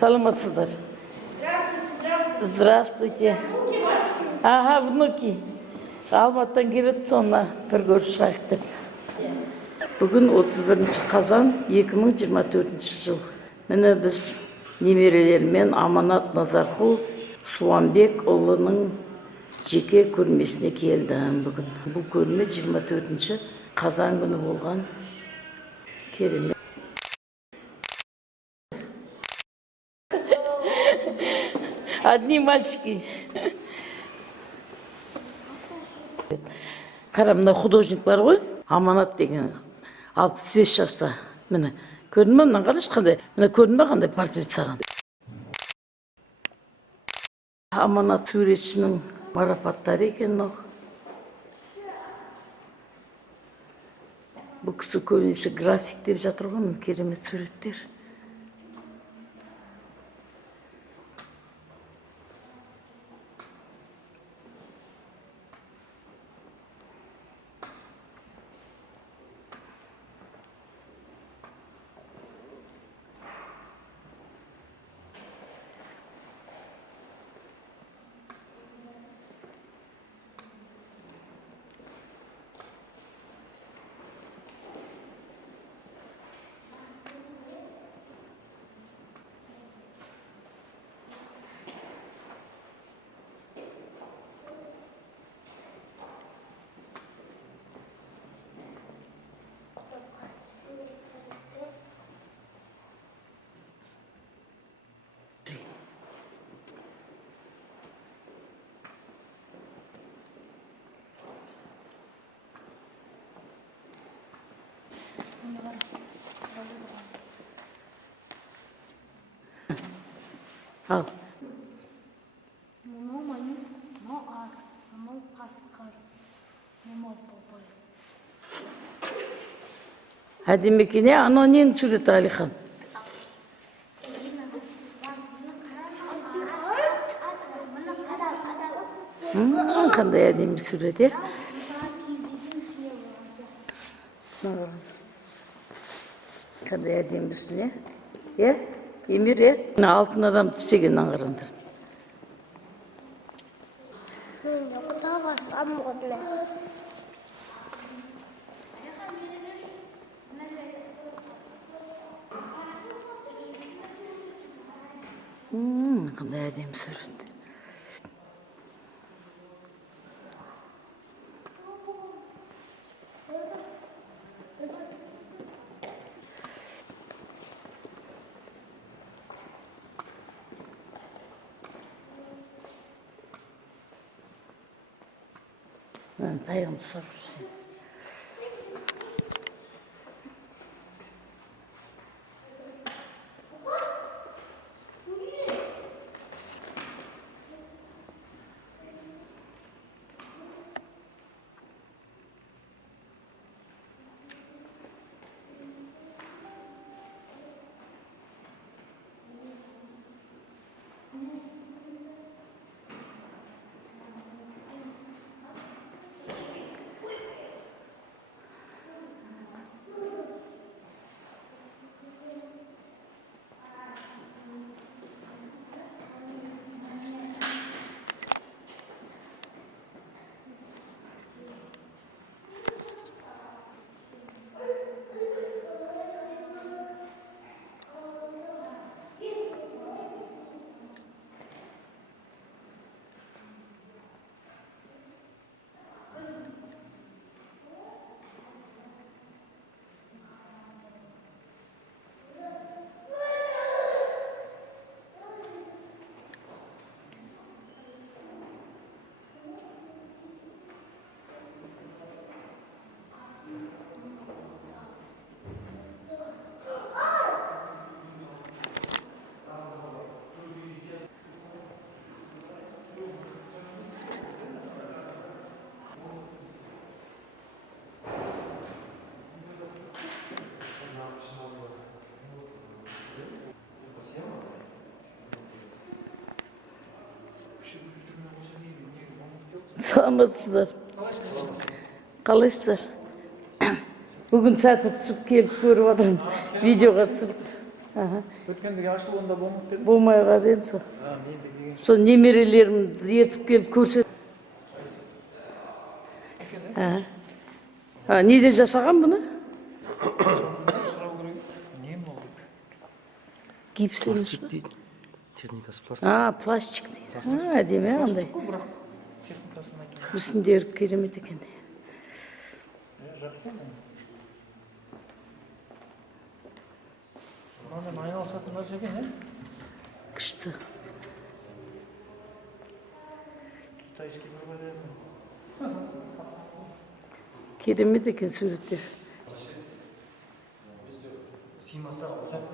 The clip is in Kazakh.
Саламатсыздар. Здравствуйте. Ага, внуки. Алматыдан келеді, сонда бір көрішайық деп. Бүгін 31 қазан 2024 жыл. Міне біз немерелермен Аманат Назарқұл Суанбек ұлының жеке көрмесіне келдім бүгін. Бұл көрме 24 қазан күні болған. Керемет. Одни мальчики. Қара, мына художник бар ғой, Аманат деген, 65 жаста. Міне, көрдің бе, мына қараш қандай? Міне көрдің бе қандай портрет саған? Аманат суретшінің марапаттары екен ол. Бұл кісі көбінесе график деп жатыр ғой, керемет суреттер. Al. Hadi mekine anonim suret Alihan. Qanday ademi suret ya? Qanday ademisi ne? Ya? Emir ya? Altın adam tüsegenden qarandır. Qanday adem suret. Dayan sorursun. Salamatсыздар. Қалайсыздар? Бүгін сәті түсіп келіп көріп отырмын. Видеоға түсіріп. Aha. Өткендегі ашылуында болмақ дедім. Болмай қалды енді сол. Мендік деген Сол немерелерімді ертіп келіп көрсет. Неде жасаған бұны? сұрау керек. Не болды? Гипслеmiş Пластик mi? дейді. Техникасы пластик. Plastik дейді. Әдемі андай. Бірақ техникасына келген. Мүсіндері керемет екен. Жақсы. Мынамен айналысатын нәрсе екен, Күшті. Китайский бір Керемет екен суреттер. Симаса ұзақ